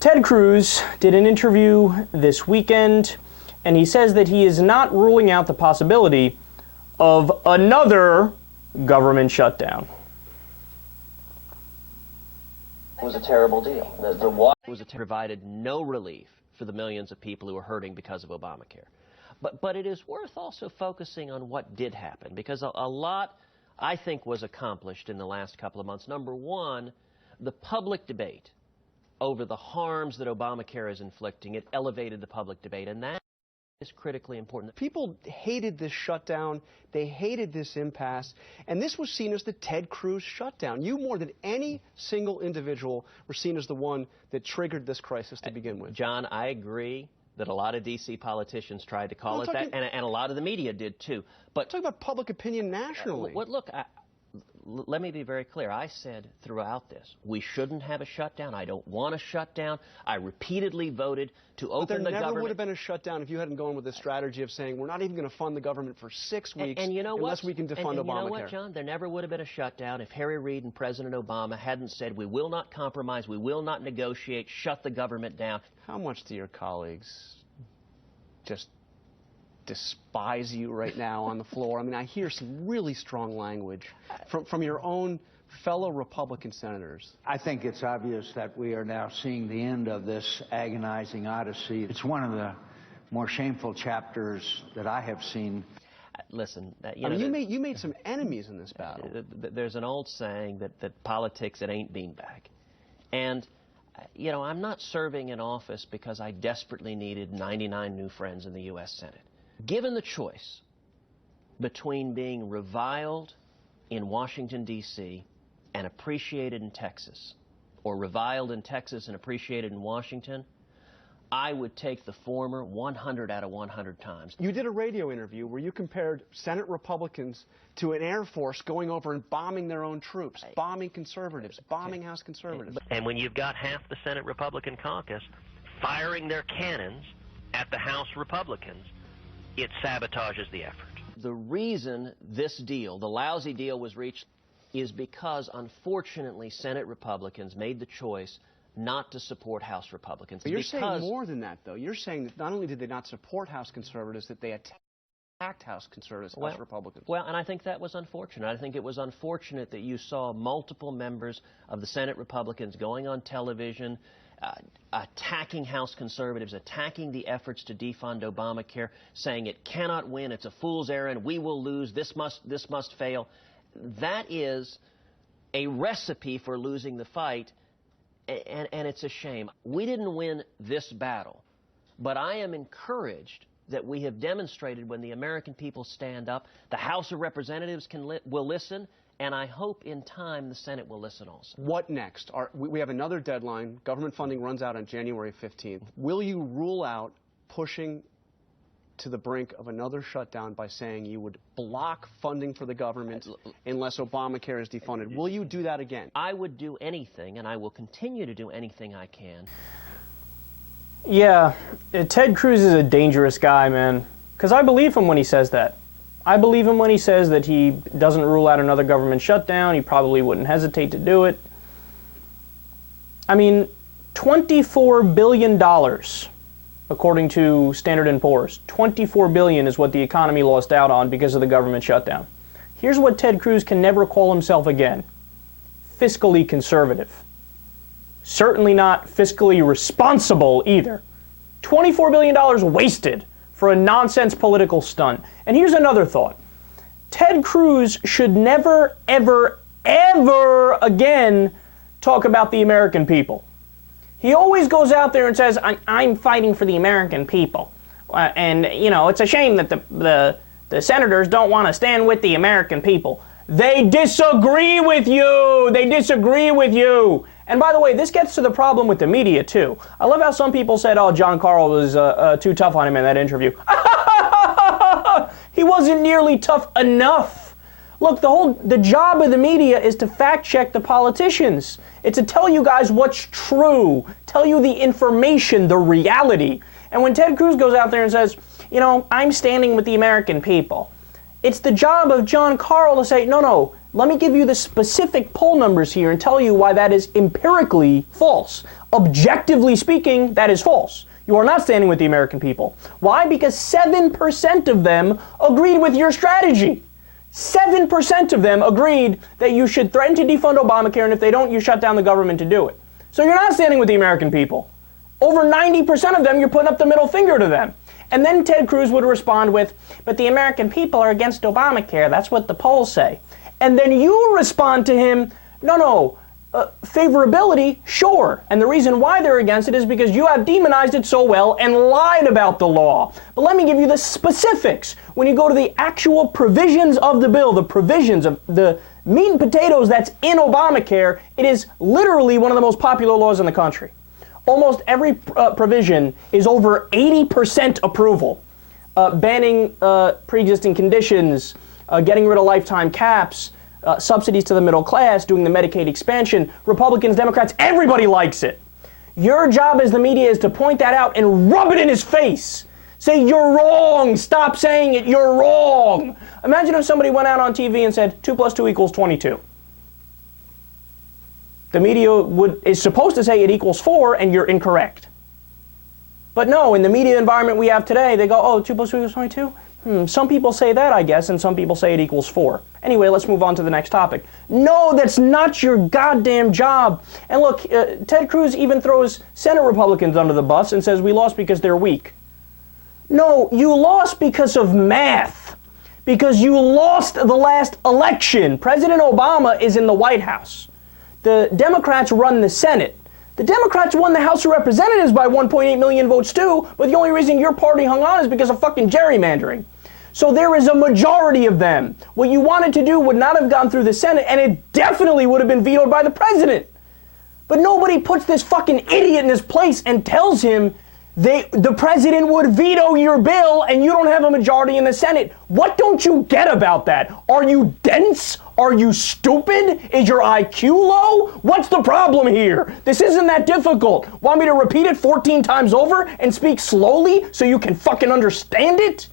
Ted Cruz did an interview this weekend, and he says that he is not ruling out the possibility of another government shutdown. It was a terrible deal. The water provided no relief for the millions of people who are hurting because of Obamacare. But it is worth also focusing on what did happen, because a lot, I think, was accomplished in the last couple of months. Number one, the public debate over the harms that Obamacare is inflicting. It elevated the public debate, and that is critically important. People hated this shutdown. They hated this impasse, and this was seen as the Ted Cruz shutdown. You, more than any single individual, were seen as the one that triggered this crisis to begin with. John, I agree that a lot of D.C. politicians tried to call it that, and a lot of the media did too. But talk about public opinion nationally. Look, let me be very clear. I said throughout this, we shouldn't have a shutdown. I don't want a shutdown. I repeatedly voted to open the government. There never would have been a shutdown if you hadn't gone with this strategy of saying we're not even going to fund the government for 6 weeks and you know unless we can defund Obamacare. You know what, John? There never would have been a shutdown if Harry Reid and President Obama hadn't said we will not compromise, we will not negotiate, shut the government down. How much do your colleagues just despise you right now on the floor? I mean, I hear some really strong language from your own fellow Republican senators. I think it's obvious that we are now seeing the end of this agonizing odyssey. It's one of the more shameful chapters that I have seen. Listen, you made some enemies in this battle. There's an old saying that politics, it ain't beanbag. And I'm not serving in office because I desperately needed 99 new friends in the U.S. Senate. Given the choice between being reviled in Washington, D.C. and appreciated in Texas, or reviled in Texas and appreciated in Washington, I would take the former 100 out of 100 times. You did a radio interview where you compared Senate Republicans to an Air Force going over and bombing their own troops, bombing conservatives, bombing House conservatives. And when you've got half the Senate Republican caucus firing their cannons at the House Republicans, it sabotages the effort. The reason this deal, the lousy deal, was reached is because, unfortunately, Senate Republicans made the choice not to support House Republicans. But you're saying more than that, though. You're saying that not only did they not support House conservatives, that they attacked House conservatives, House Republicans. Well, and I think that was unfortunate. I think it was unfortunate that you saw multiple members of the Senate Republicans going on television, attacking House conservatives, attacking the efforts to defund Obamacare, saying it cannot win, it's a fool's errand, we will lose, this must fail. That is a recipe for losing the fight, and it's a shame. We didn't win this battle, but I am encouraged that we have demonstrated when the American people stand up, the House of Representatives will listen, and I hope in time the Senate will listen also. What next? We have another deadline. Government funding runs out on January 15th. Will you rule out pushing to the brink of another shutdown by saying you would block funding for the government unless Obamacare is defunded? Will you do that again? I would do anything, and I will continue to do anything I can. Yeah, Ted Cruz is a dangerous guy, man, because I believe him when he says that. I believe him when he says that he doesn't rule out another government shutdown. He probably wouldn't hesitate to do it. I mean, $24 billion, according to Standard & Poor's. $24 billion is what the economy lost out on because of the government shutdown. Here's what Ted Cruz can never call himself again. Fiscally conservative. Certainly not fiscally responsible either. $24 billion wasted for a nonsense political stunt. And here's another thought. Ted Cruz should never, ever, ever again talk about the American people. He always goes out there and says, I'm fighting for the American people. And, it's a shame that the senators don't want to stand with the American people. They disagree with you. They disagree with you. And by the way, this gets to the problem with the media, too. I love how some people said, oh, John Karl was too tough on him in that interview. He wasn't nearly tough enough. Look, the job of the media is to fact-check the politicians. It's to tell you guys what's true, tell you the information, the reality. And when Ted Cruz goes out there and says, I'm standing with the American people, it's the job of John Karl to say, no, Let me give you the specific poll numbers here and tell you why that is empirically false. Objectively speaking, that is false. You are not standing with the American people. Why? Because 7% of them agreed with your strategy. 7% of them agreed that you should threaten to defund Obamacare, and if they don't, you shut down the government to do it. So you're not standing with the American people. Over 90% of them, you're putting up the middle finger to them. And then Ted Cruz would respond with, but the American people are against Obamacare. That's what the polls say. And then you respond to him, no, favorability, sure. And the reason why they're against it is because you have demonized it so well and lied about the law. But let me give you the specifics. When you go to the actual provisions of the bill, the provisions of the meat and potatoes that's in Obamacare, it is literally one of the most popular laws in the country. Almost every provision is over 80% approval. Banning pre-existing conditions, getting rid of lifetime caps, subsidies to the middle class, doing the Medicaid expansion. Republicans, Democrats, everybody likes it. Your job as the media is to point that out and rub it in his face. Say, you're wrong. Stop saying it. You're wrong. Imagine if somebody went out on TV and said 2 + 2 = 22. The media is supposed to say it equals 4, and you're incorrect. But no, in the media environment we have today, they go, oh, 2 + 2 = 22? Some people say that, I guess, and some people say it equals 4. Anyway, let's move on to the next topic. No, that's not your goddamn job. And look, Ted Cruz even throws Senate Republicans under the bus and says we lost because they're weak. No, you lost because of math. Because you lost the last election. President Obama is in the White House. The Democrats run the Senate. The Democrats won the House of Representatives by 1.8 million votes too, but the only reason your party hung on is because of fucking gerrymandering. So there is a majority of them. What you wanted to do would not have gone through the Senate, and it definitely would have been vetoed by the president. But nobody puts this fucking idiot in his place and tells him the president would veto your bill and you don't have a majority in the Senate. What don't you get about that? Are you dense? Are you stupid? Is your IQ low? What's the problem here? This isn't that difficult. Want me to repeat it 14 times over and speak slowly so you can fucking understand it?